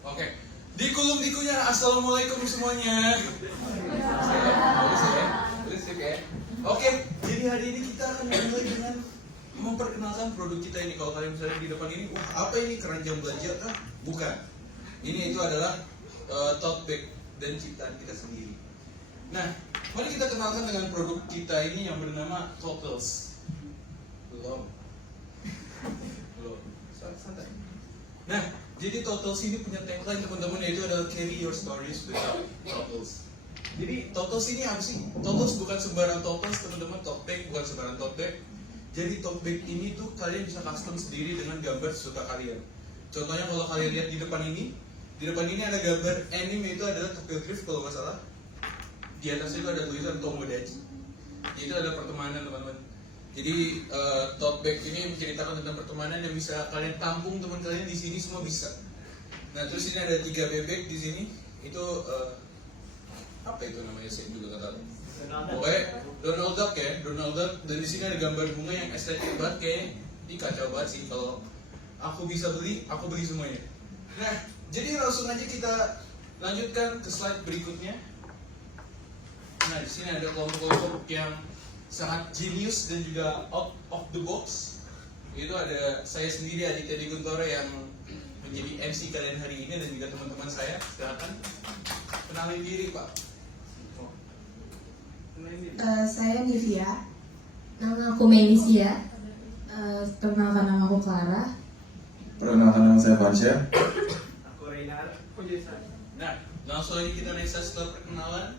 Oke. Dikulum-dikunya, assalamualaikum semuanya. Bagus ya? Oke, jadi hari ini kita akan mulai dengan memperkenalkan produk kita ini. Kalau kalian misalnya di depan ini, wah apa ini, keranjang belajar? Bukan. Ini itu adalah tote bag dan ciptaan kita sendiri. Nah, mari kita kenalkan dengan produk kita ini yang bernama Totals. Belum. Santai. Nah, jadi Totals ini punya tagline teman-teman, yaitu adalah carry your stories without Totals. Jadi Totals ini apa sih? Totals bukan sembarang Totals teman-teman, tote bag bukan sembarang tote bag. Jadi tote bag ini tuh kalian bisa custom sendiri dengan gambar sesuka kalian. Contohnya kalau kalian lihat di depan ini ada gambar anime, itu adalah Tokyo Drift kalau nggak salah. Di atasnya itu ada tulisan Tomodachi. Itu ada pertemanan teman-teman. Jadi tote bag ini menceritakan tentang pertemanan yang bisa kalian tampung teman kalian di sini semua bisa. Nah terus ini ada 3 bebek di sini. Itu apa itu namanya, saya juga nggak tahu. Pokoknya Donald Duck ya, Donald Duck. Dan di sini ada gambar bunga yang estetik banget, kayak ini kacau banget sih. Kalau aku bisa beli, aku beli semuanya. Nah jadi langsung aja kita lanjutkan ke slide berikutnya. Nah di sini ada kelompok-kelompok yang sangat genius dan juga out of the box. Itu ada saya sendiri, Aditya Diguntoro, yang menjadi MC kalian hari ini, dan juga teman-teman saya. Silakan kenalin diri Pak. Saya Nivia, nama aku Melisia. Perkenalkan nama aku Clara. Perkenalkan nama saya Fansya. Aku Reinar. Nah langsung aja kita next setelah perkenalan.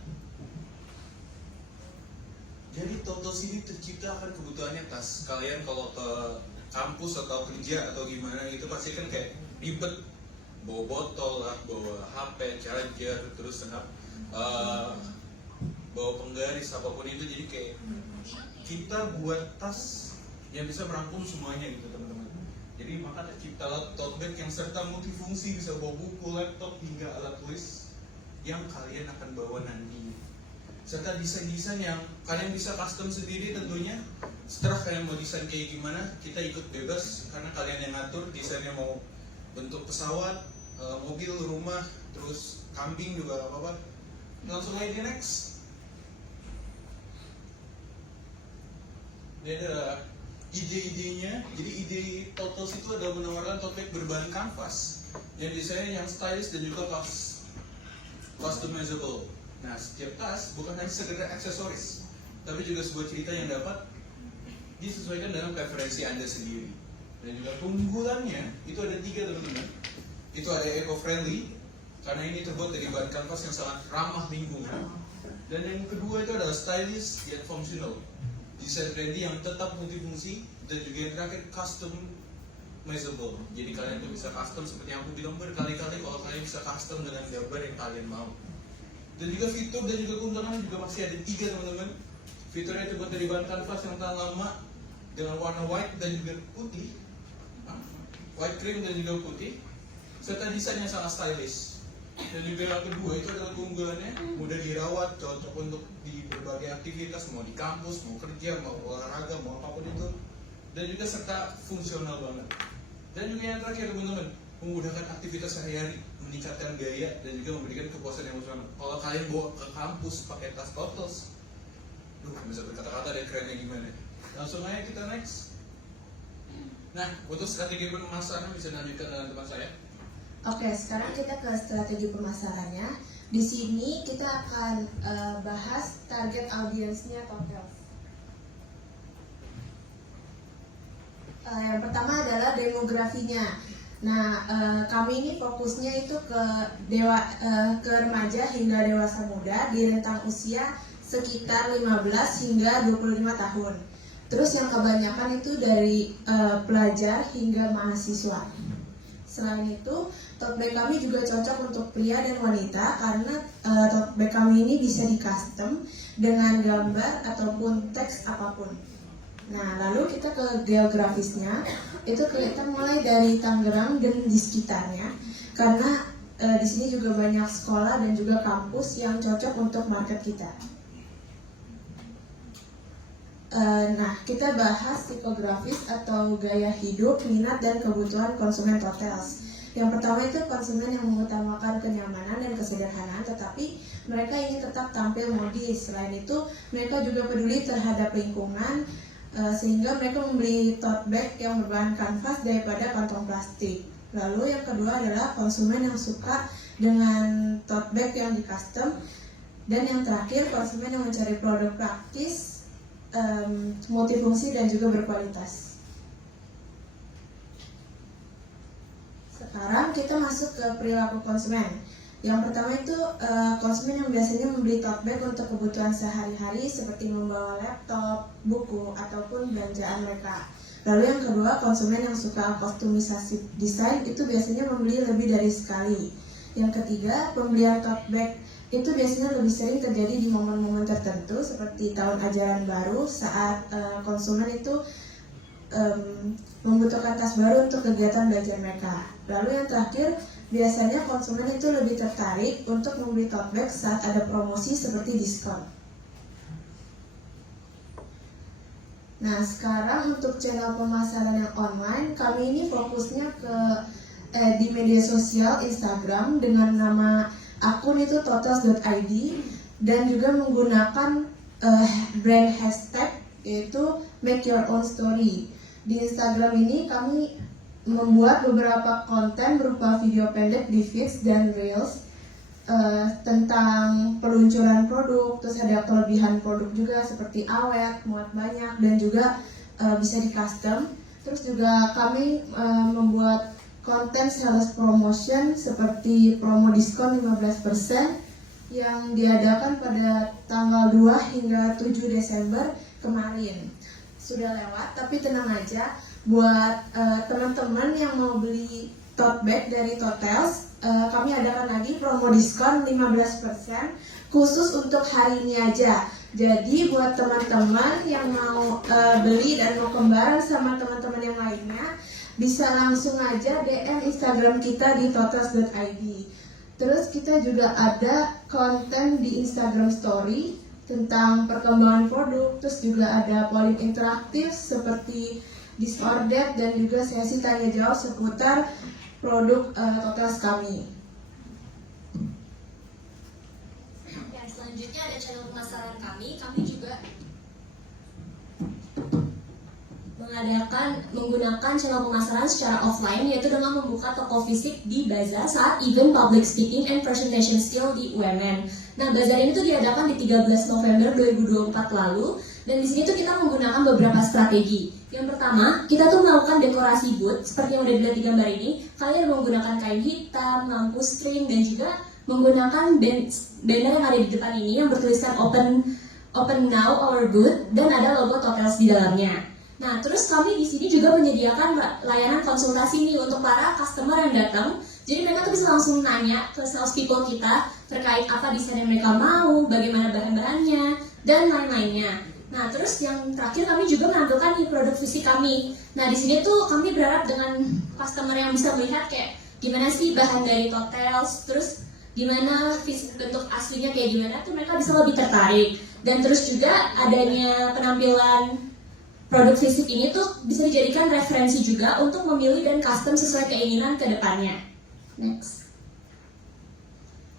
Jadi Totals ini tercipta akan kebutuhannya tas. Kalian kalau ke kampus atau kerja atau gimana gitu pasti kan kayak ribet, bawa botol lah, bawa HP, charger, terus bawa penggaris apapun itu. Jadi kayak kita buat tas yang bisa merangkum semuanya gitu teman-teman. Jadi maka terciptalah tote bag yang serta multifungsi, bisa bawa buku, laptop, hingga alat tulis yang kalian akan bawa nanti. Serta desain-desain yang kalian bisa custom sendiri tentunya. Setelah kalian mau desain kayak gimana, kita ikut bebas karena kalian yang ngatur desainnya. Mau bentuk pesawat, mobil, rumah, terus kambing juga gak apa-apa. Langsung aja di next. Ini ada ide-idenya. Jadi ide Totals itu adalah menawarkan tote bag berbahan kanvas yang desainnya yang stylish dan juga customizable. Nah, setiap tas bukan hanya sekedar aksesoris, tapi juga sebuah cerita yang dapat disesuaikan dengan preferensi Anda sendiri. Dan juga keunggulannya itu ada 3 teman-teman. Itu ada eco-friendly, karena ini terbuat dari bahan kanvas yang sangat ramah lingkungan. Dan yang kedua itu adalah stylish yet functional, desain trendy yang tetap multifungsi. Dan juga yang terakhir customizable. Jadi kalian tuh bisa custom seperti yang aku bilang berkali-kali, kalau kalian bisa custom dengan gambar yang kalian mau. Dan juga fitur dan juga keuntungan juga masih ada 3 teman-teman. Fiturnya terbuat dari bahan kanvas yang tahan lama dengan warna white dan juga putih, white cream dan juga putih, serta desain yang sangat stylish. Dan juga yang kedua itu adalah keunggulannya, mudah dirawat, cocok untuk di berbagai aktivitas, mau di kampus, mau kerja, mau olahraga, mau apapun itu. Dan juga serta fungsional banget. Dan juga yang terakhir teman-teman, memudahkan aktivitas sehari-hari, meningkatkan gaya, dan juga memberikan kepuasan emosional. Kalau kalian bawa ke kampus pakai tas Totals, bisa berkata-kata dan kerennya gimana. Langsung aja kita next. Nah, untuk strategi pemasaran bisa lanjutkan dengan teman saya. Oke, sekarang kita ke strategi pemasarannya. Di sini kita akan bahas target audiensnya Totals. Yang pertama adalah demografinya. Nah, kami ini fokusnya itu ke remaja hingga dewasa muda di rentang usia sekitar 15 hingga 25 tahun. Terus yang kebanyakan itu dari pelajar hingga mahasiswa. Selain itu, tote bag kami juga cocok untuk pria dan wanita karena tote bag kami ini bisa di custom dengan gambar ataupun teks apapun. Nah, lalu kita ke geografisnya. Itu kita mulai dari Tangerang dan di sekitarnya, karena di sini juga banyak sekolah dan juga kampus yang cocok untuk market kita. Nah, kita bahas tipografis atau gaya hidup, minat dan kebutuhan konsumen Totals. Yang pertama itu konsumen yang mengutamakan kenyamanan dan kesederhanaan, tetapi mereka ingin tetap tampil modis. Selain itu, mereka juga peduli terhadap lingkungan, sehingga mereka membeli tote bag yang berbahan kanvas daripada kantong plastik. Lalu yang kedua adalah konsumen yang suka dengan tote bag yang di custom. Dan yang terakhir, konsumen yang mencari produk praktis, multifungsi dan juga berkualitas. Sekarang kita masuk ke perilaku konsumen. Yang pertama itu konsumen yang biasanya membeli tote bag untuk kebutuhan sehari-hari seperti membawa laptop, buku, ataupun belanjaan mereka. Lalu yang kedua, konsumen yang suka kostumisasi desain itu biasanya membeli lebih dari sekali. Yang ketiga, pembelian tote bag itu biasanya lebih sering terjadi di momen-momen tertentu seperti tahun ajaran baru saat konsumen itu membutuhkan tas baru untuk kegiatan belajar mereka. Lalu yang terakhir, biasanya konsumen itu lebih tertarik untuk membeli tote bag saat ada promosi seperti diskon. Nah, sekarang untuk channel pemasaran yang online, kami ini fokusnya ke di media sosial Instagram dengan nama akun itu totels.id dan juga menggunakan brand hashtag yaitu make your own story. Di Instagram ini kami membuat beberapa konten berupa video pendek di feeds dan reels tentang peluncuran produk, terus ada kelebihan produk juga seperti awet, muat banyak, dan juga bisa di custom. Terus juga kami membuat konten sales promotion seperti promo diskon 15% yang diadakan pada tanggal 2 hingga 7 Desember kemarin. Sudah lewat, tapi tenang aja, buat teman-teman yang mau beli tote bag dari Totels, kami adakan lagi promo diskon 15% khusus untuk hari ini aja. Jadi buat teman-teman yang mau beli dan mau kembaran sama teman-teman yang lainnya, bisa langsung aja DM Instagram kita di totels.id. Terus kita juga ada konten di Instagram Story tentang perkembangan produk, terus juga ada polling interaktif seperti disordered dan juga sesi tanya jawab seputar produk Totels kami. Ya, selanjutnya ada channel pemasaran kami juga menggunakan channel pemasaran secara offline, yaitu dengan membuka toko fisik di Bazar saat event public speaking and presentation skill di UMN. Nah, Bazar ini tuh diadakan di 13 November 2024 lalu, dan di sini tuh kita menggunakan beberapa strategi. Yang pertama, kita tuh melakukan dekorasi booth seperti yang udah dilihat di gambar ini. Kalian menggunakan kain hitam, lampu string, dan juga menggunakan banner yang ada di depan ini yang bertuliskan open now our booth dan ada logo Totels di dalamnya. Nah, terus kami di sini juga menyediakan layanan konsultasi nih untuk para customer yang datang. Jadi mereka tuh bisa langsung nanya ke sales people kita terkait apa desain yang mereka mau, bagaimana bahan-bahannya, dan lain-lainnya. Nah, terus yang terakhir kami juga menampilkan di produk fisik kami. Nah, di sini tuh kami berharap dengan customer yang bisa melihat kayak gimana sih bahan dari Totels, terus gimana bentuk aslinya kayak gimana tuh mereka bisa lebih tertarik. Dan terus juga adanya penampilan produk fisik ini tuh bisa dijadikan referensi juga untuk memilih dan custom sesuai keinginan ke depannya. Next.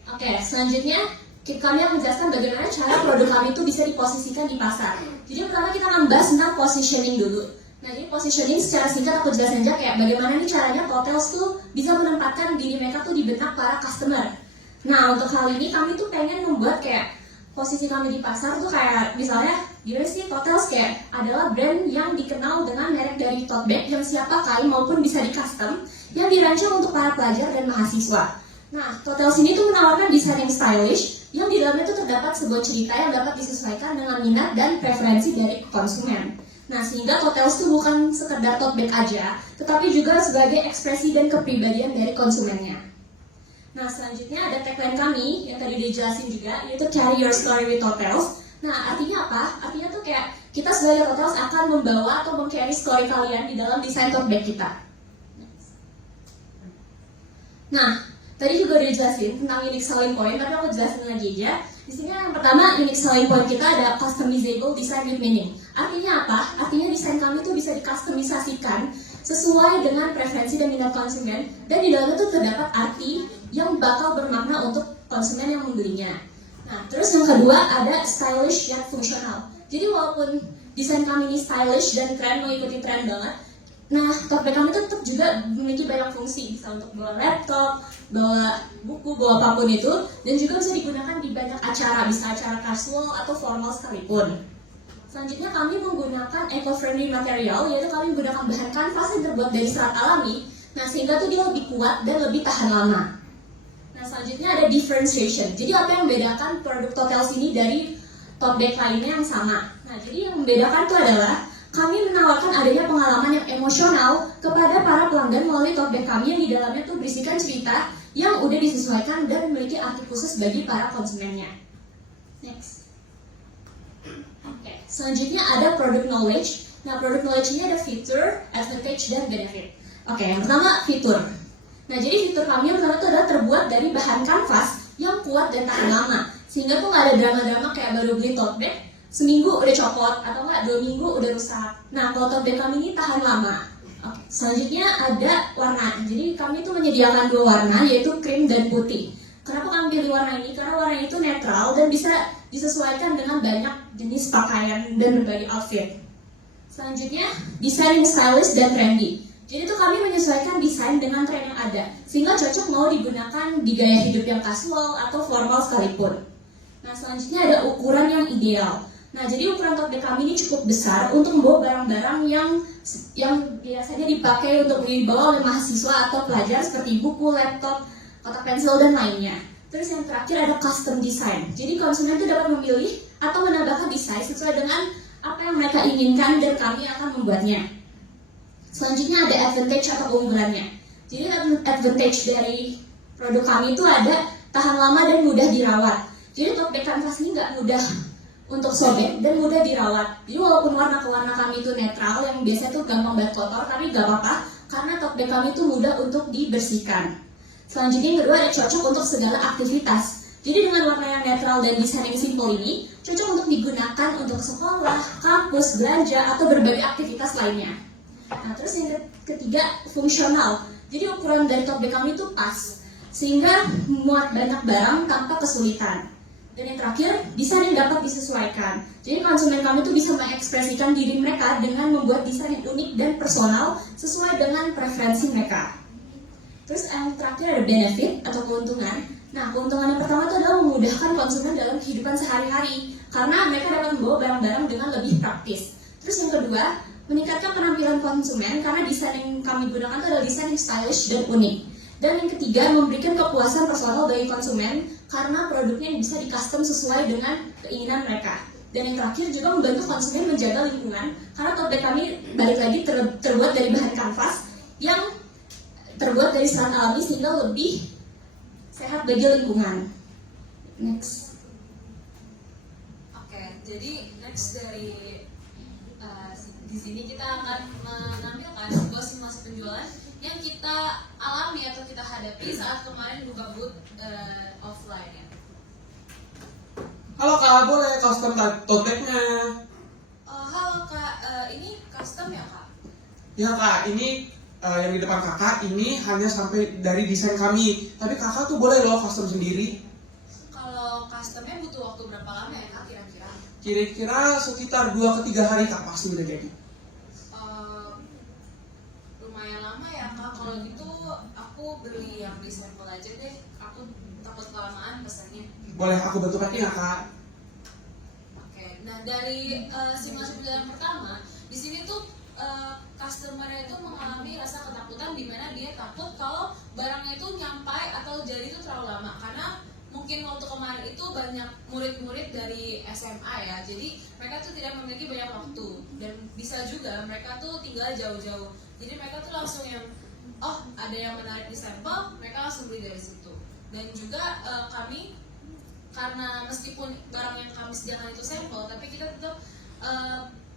Oke, selanjutnya kami akan menjelaskan bagaimana cara produk kami itu bisa diposisikan di pasar. Jadi pertama kita akan bahas tentang positioning dulu. Nah, ini positioning secara singkat aku jelasin aja kayak bagaimana nih caranya Totels tuh bisa menempatkan diri mereka tuh di benak para customer. Nah, untuk hal ini kami tuh pengen membuat kayak posisi kami di pasar tuh kayak misalnya gimana sih, Totels kayak adalah brand yang dikenal dengan merek dari tote bag yang siap pakai maupun bisa di custom yang dirancang untuk para pelajar dan mahasiswa. Nah, Totels ini tuh menawarkan desain yang stylish yang di dalamnya tuh terdapat sebuah cerita yang dapat disesuaikan dengan minat dan preferensi dari konsumen. Nah, sehingga Totels tuh bukan sekedar tote bag aja, tetapi juga sebagai ekspresi dan kepribadian dari konsumennya. Nah, selanjutnya ada tagline kami yang tadi dijelasin juga, yaitu Carry Your Story with Totels. Nah, artinya apa? Artinya tuh kayak kita sebagai Totels akan membawa atau meng-carry story kalian di dalam desain tote bag kita. Nah, tadi juga udah dijelasin tentang unique selling point, tapi aku jelasin lagi aja. Di sini yang pertama, unique selling point kita ada customizable design with meaning. Artinya apa? Artinya desain kami tuh bisa dikustomisasikan sesuai dengan preferensi dan minat konsumen, dan di dalamnya tuh terdapat arti yang bakal bermakna untuk konsumen yang membelinya. Nah, terus yang kedua ada stylish yet fungsional. Jadi walaupun desain kami ini stylish dan keren, mengikuti tren banget, nah, tote bag kami tetap juga memiliki banyak fungsi, bisa untuk bawa laptop, bawa buku, bawa apapun itu, dan juga bisa digunakan di banyak acara, bisa acara casual atau formal sekalipun. Selanjutnya kami menggunakan eco-friendly material, yaitu kami menggunakan bahan kanvas yang terbuat dari serat alami, nah sehingga tuh dia lebih kuat dan lebih tahan lama. Nah, selanjutnya ada differentiation. Jadi apa yang membedakan produk Totels ini dari tote bag lainnya yang sama? Nah, jadi yang membedakan itu adalah kami menawarkan adanya pengalaman yang emosional kepada para pelanggan melalui tote bag kami yang di dalamnya tuh berisikan cerita yang udah disesuaikan dan memiliki arti khusus bagi para konsumennya. Next. Oke, selanjutnya ada product knowledge. Nah, product knowledge ini ada fitur, advantage, dan benefit. Oke, yang pertama fitur. Nah, jadi fitur kami yang pertama itu adalah terbuat dari bahan kanvas yang kuat dan tahan lama, sehingga tuh nggak ada drama-drama kayak baru beli tote bag seminggu udah copot atau enggak 2 minggu udah rusak. Nah, kalau tote bag kami ini tahan lama. Oke, selanjutnya ada warna. Jadi kami tuh menyediakan 2 warna, yaitu krim dan putih. Kenapa kami pilih warna ini? Karena warna itu netral dan bisa disesuaikan dengan banyak jenis pakaian dan berbagai outfit. Selanjutnya, desain yang stylish dan trendy. Jadi tuh kami menyesuaikan desain dengan tren yang ada, sehingga cocok mau digunakan di gaya hidup yang casual atau formal sekalipun. Nah, selanjutnya ada ukuran yang ideal. Nah, jadi ukuran tote bag kami ini cukup besar untuk membawa barang-barang yang biasanya dipakai untuk dibawa oleh mahasiswa atau pelajar seperti buku, laptop, kotak pensil, dan lainnya. Terus yang terakhir ada custom design. Jadi konsumen itu dapat memilih atau menambahkan desain sesuai dengan apa yang mereka inginkan dan kami akan membuatnya. Selanjutnya ada advantage atau keunggulannya. Jadi advantage dari produk kami itu ada tahan lama dan mudah dirawat. Jadi tote bag kanvas ini nggak mudah untuk sobek dan mudah dirawat. Jadi walaupun warna ke warna kami itu netral, yang biasanya tuh gampang banget kotor, tapi gak apa-apa karena tote bag kami itu mudah untuk dibersihkan. Selanjutnya yang kedua ada cocok untuk segala aktivitas. Jadi dengan warna yang netral dan desain yang simple ini, cocok untuk digunakan untuk sekolah, kampus, belanja, atau berbagai aktivitas lainnya. Nah, terus yang ketiga fungsional. Jadi ukuran dari tote bag kami itu pas, sehingga memuat banyak barang tanpa kesulitan. Dan yang terakhir, desain yang dapat disesuaikan. Jadi konsumen kami itu bisa mengekspresikan diri mereka dengan membuat desain yang unik dan personal sesuai dengan preferensi mereka. Terus yang terakhir ada benefit atau keuntungan. Nah, keuntungan yang pertama itu adalah memudahkan konsumen dalam kehidupan sehari-hari karena mereka dapat membawa barang-barang dengan lebih praktis. Terus yang kedua, meningkatkan penampilan konsumen karena desain yang kami gunakan itu adalah desain yang stylish dan unik. Dan yang ketiga, memberikan kepuasan personal bagi konsumen karena produknya bisa di-custom sesuai dengan keinginan mereka. Dan yang terakhir juga membantu konsumen menjaga lingkungan karena tote bag kami balik lagi terbuat dari bahan kanvas yang terbuat dari serat alami sehingga lebih sehat bagi lingkungan. Next. Oke, jadi next dari di sini kita akan menampilkan sebuah simulasi penjualan yang kita alami atau kita hadapi saat kemarin buka booth offline ya. Halo Kak, boleh custom tote bag-nya? Halo Kak, ini custom ya Kak? Ya Kak, ini yang di depan kakak ini hanya sampai dari desain kami. Tapi kakak tuh boleh loh custom sendiri. Kalau customnya butuh waktu berapa lama ya Kak kira-kira? Kira-kira sekitar 2 ke 3 hari Kak pasti udah jadi. Lumayan lama ya Kak, kalau gitu aku beli yang di sampel aja deh. Aku takut kelamaan pesannya. Boleh aku bantu packing ya Kak? Oke, nah dari simulasi perjalanan pertama, di sini tuh customer itu mengalami rasa ketakutan di mana dia takut kalau barangnya itu nyampai atau jadi itu terlalu lama karena mungkin waktu kemarin itu banyak murid-murid dari SMA ya, jadi mereka tuh tidak memiliki banyak waktu dan bisa juga mereka tuh tinggal jauh-jauh, jadi mereka tuh langsung yang oh ada yang menarik di sampel, mereka langsung beli dari situ. Dan juga kami karena meskipun barang yang kami sediakan itu sampel, tapi kita tetap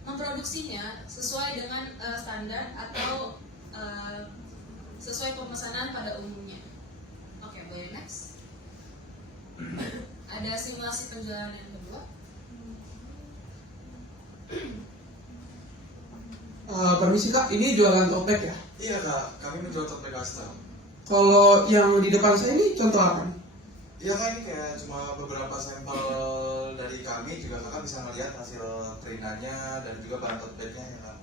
memproduksinya sesuai dengan standar atau sesuai pemesanan pada umumnya. Oke, boleh next. Ada simulasi penjualan yang kedua. Permisi Kak, ini jualan tote bag ya? Iya kak, kami menjual tote bag custom. Kalau yang di depan saya ini contoh apa nih? Iya kak, ini kayak cuma beberapa sampel dari kami, juga kakak bisa ngeliat hasil printnya dan juga bahan tote bagnya ya kak.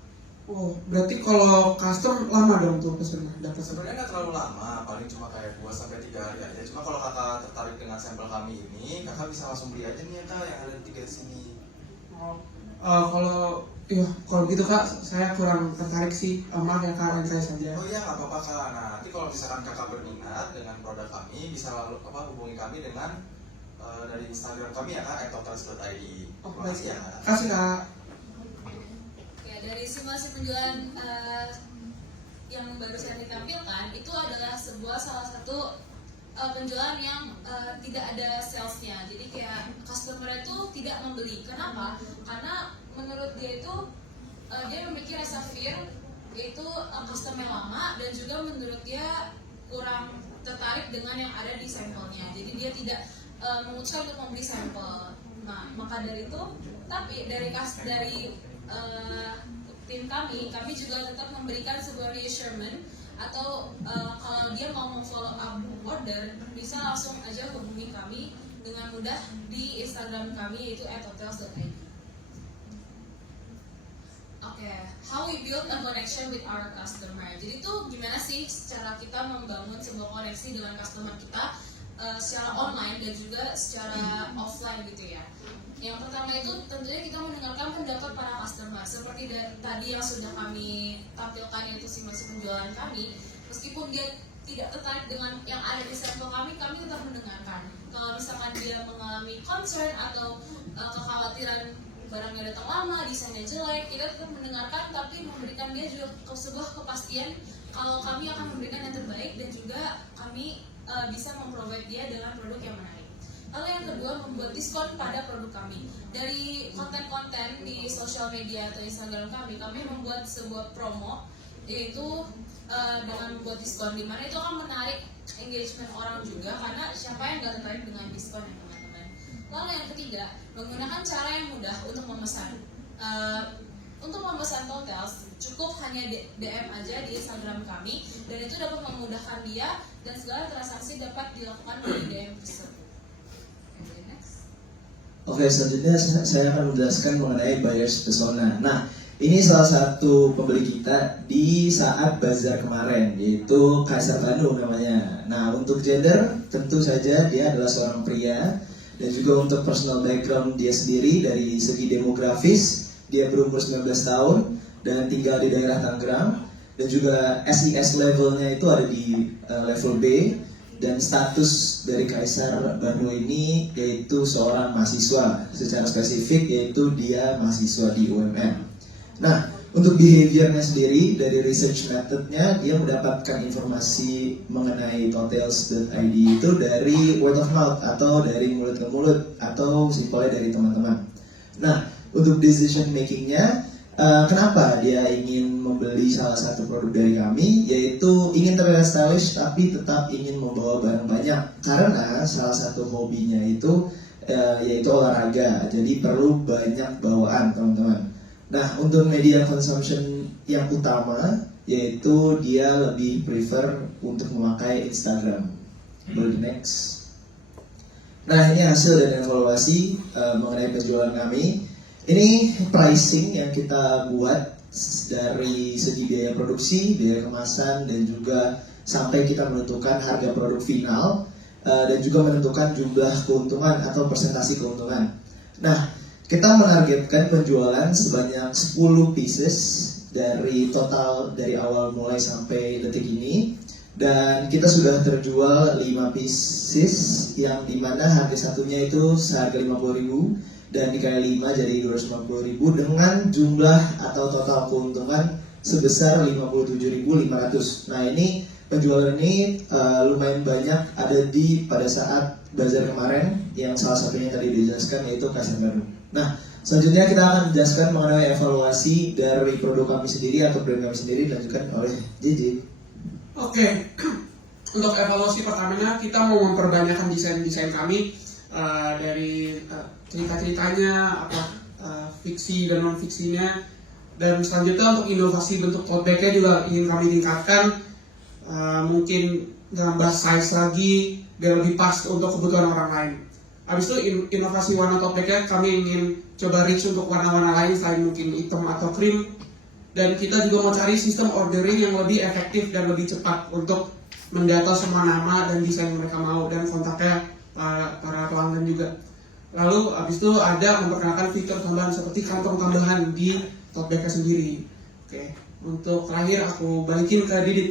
Oh, berarti kalau custom lama dong tuh pesannya dapat. Sebenarnya nggak terlalu lama, paling cuma kayak 2-3 hari aja. Cuma kalau kakak tertarik dengan sampel kami ini, kakak bisa langsung beli aja nih ya kak, yang ada 3 di sini. Kalau gitu Kak, saya kurang tertarik sih. Maaf ya Kak, lain kali saja. Oh iya nggak apa-apa kak. Nah, nanti kalau misalkan kakak berminat dengan produk kami, bisa hubungi kami dengan dari Instagram kami ya kak, @totals.id. Terima kasih ya kak. Kasih Kak. Ya, dari simulasi penjualan yang baru saya ditampilkan itu adalah salah satu penjualan yang tidak ada salesnya. Jadi kayak customer itu tidak membeli. Kenapa? Karena menurut dia itu dia memiliki rasa fear, yaitu customer lama, dan juga menurut dia kurang tertarik dengan yang ada di sampelnya. Jadi dia tidak memutuskan untuk membeli sampel. Nah, maka dari itu, tapi dari tim kami juga tetap memberikan sebuah reassurance atau kalau dia mau follow up order, bisa langsung aja hubungi kami dengan mudah di Instagram kami, yaitu @hotels.id. Oke, how we build a connection with our customer. Jadi itu gimana sih cara kita membangun sebuah koneksi dengan customer kita secara online dan juga secara offline gitu ya. Yang pertama itu tentunya kita mendengarkan pendapat para customer. Seperti tadi yang sudah kami tampilkan, yaitu simulasi penjualan kami. Meskipun dia tidak tertarik dengan yang ada di sampel kami tetap mendengarkan. Kalau misalkan dia mengalami concern atau kekhawatiran barangnya datang lama, desainnya jelek, kita tetap mendengarkan, tapi memberikan dia juga sebuah kepastian kalau kami akan memberikan yang terbaik dan juga kami bisa memprovide dia dengan produk yang menarik. Lalu yang kedua, membuat diskon pada produk kami. Dari konten-konten di sosial media atau Instagram kami membuat sebuah promo, yaitu dengan membuat diskon, dimana itu akan menarik engagement orang juga, karena siapa yang gak tertarik dengan diskon ya teman-teman. Lalu yang ketiga, menggunakan cara yang mudah untuk memesan. Untuk memesan Totels, cukup hanya DM aja di Instagram kami, dan itu dapat memudahkan dia, dan segala transaksi dapat dilakukan di DM tersebut. Oke, selanjutnya saya akan menjelaskan mengenai buyers persona. Nah, ini salah satu pembeli kita di saat bazar kemarin, yaitu Kaisar Bandung namanya. Nah, untuk gender, tentu saja dia adalah seorang pria. Dan juga untuk personal background dia sendiri, dari segi demografis, dia berumur 19 tahun dan tinggal di daerah Tangerang. Dan juga SES levelnya itu ada di level B. Dan status dari Kaisar Bandung ini yaitu seorang mahasiswa, secara spesifik yaitu dia mahasiswa di UMN. Nah, untuk behaviornya sendiri, dari research methodnya, dia mendapatkan informasi mengenai Totels.id itu dari word of mouth atau dari mulut ke mulut atau simpelnya dari teman-teman. Nah, untuk decision makingnya, kenapa dia ingin membeli salah satu produk dari kami, yaitu ingin terlihat stylish tapi tetap ingin membawa barang banyak, karena salah satu hobinya itu yaitu olahraga, jadi perlu banyak bawaan teman-teman. Nah, untuk media consumption yang utama, yaitu dia lebih prefer untuk memakai Instagram. Boleh next. Nah, ini hasil dan evaluasi mengenai penjualan kami. Ini pricing yang kita buat dari segi biaya produksi, biaya kemasan, dan juga sampai kita menentukan harga produk final, dan juga menentukan jumlah keuntungan atau persentase keuntungan. Nah, kita menargetkan penjualan sebanyak 10 pieces dari total dari awal mulai sampai detik ini, dan kita sudah terjual 5 pieces yang dimana harga satunya itu seharga 50.000 dan dikali 5 jadi 250.000 dengan jumlah atau total keuntungan sebesar 57.500. Nah, ini penjualan ini lumayan banyak ada pada saat bazar kemarin, yang salah satunya tadi dijelaskan yaitu Kaisar Bandung. Nah, selanjutnya kita akan menjelaskan mengenai evaluasi dari produk kami sendiri atau brand kami sendiri, dilanjutkan oleh JJ. Oke, untuk evaluasi pertamanya kita mau memperbanyakkan desain kami dari cerita-ceritanya, fiksi dan non fiksinya. Dan selanjutnya untuk inovasi bentuk tote bag-nya juga ingin kami tingkatkan, mungkin nambah size lagi biar lebih pas untuk kebutuhan orang lain. Habis itu inovasi warna tote bag-nya kami ingin coba reach untuk warna-warna lain selain mungkin hitam atau krim. Dan kita juga mau cari sistem ordering yang lebih efektif dan lebih cepat untuk mendata semua nama dan desain yang mereka mau dan kontaknya para pelanggan juga. Lalu habis itu ada memperkenalkan fitur tambahan seperti kantong tambahan di tote bag-nya sendiri. Oke, untuk terakhir aku balikin ke Didit.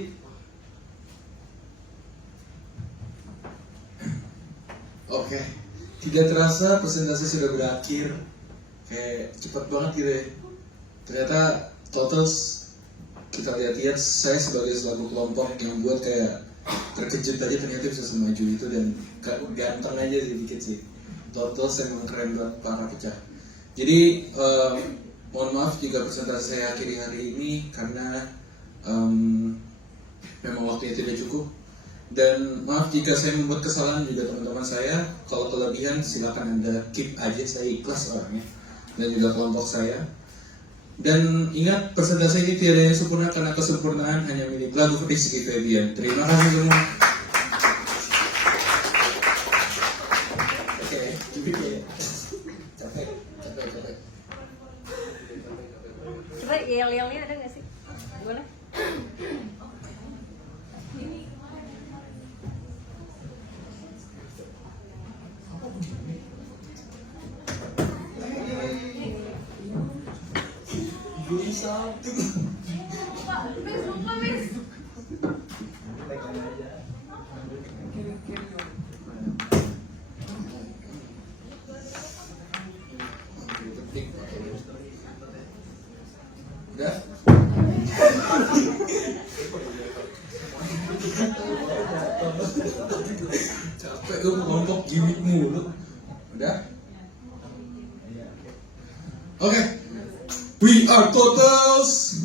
Oke, tidak terasa presentasi sudah berakhir. Kayak cepat banget gitu ya. Ternyata totals kita lihat-lihat, saya sebagai selaku kelompok yang buat kayak terkejut aja ternyata bisa semaju itu, dan ganteng aja sih dikit sih. Totals emang keren banget, parah pecah. Jadi mohon maaf jika presentasi saya akhiri hari ini karena memang waktunya tidak cukup. Dan maaf jika saya membuat kesalahan juga teman-teman saya. Kalau kelebihan silakan Anda keep aja, saya ikhlas orangnya. Dan juga kelompok saya. Dan ingat, presentasi ini tiada yang sempurna karena kesempurnaan hanya milik lagu Rizky Febian. Terima kasih semua. Oke, jubit ya. Capek. Coba yel-yelnya ada nggak sih? Boleh? Udah? Capek gue kelompok gimmick mulu. Udah? Oke. We are Totals.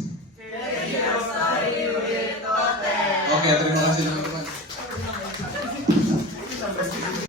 Oke, terima kasih teman-teman.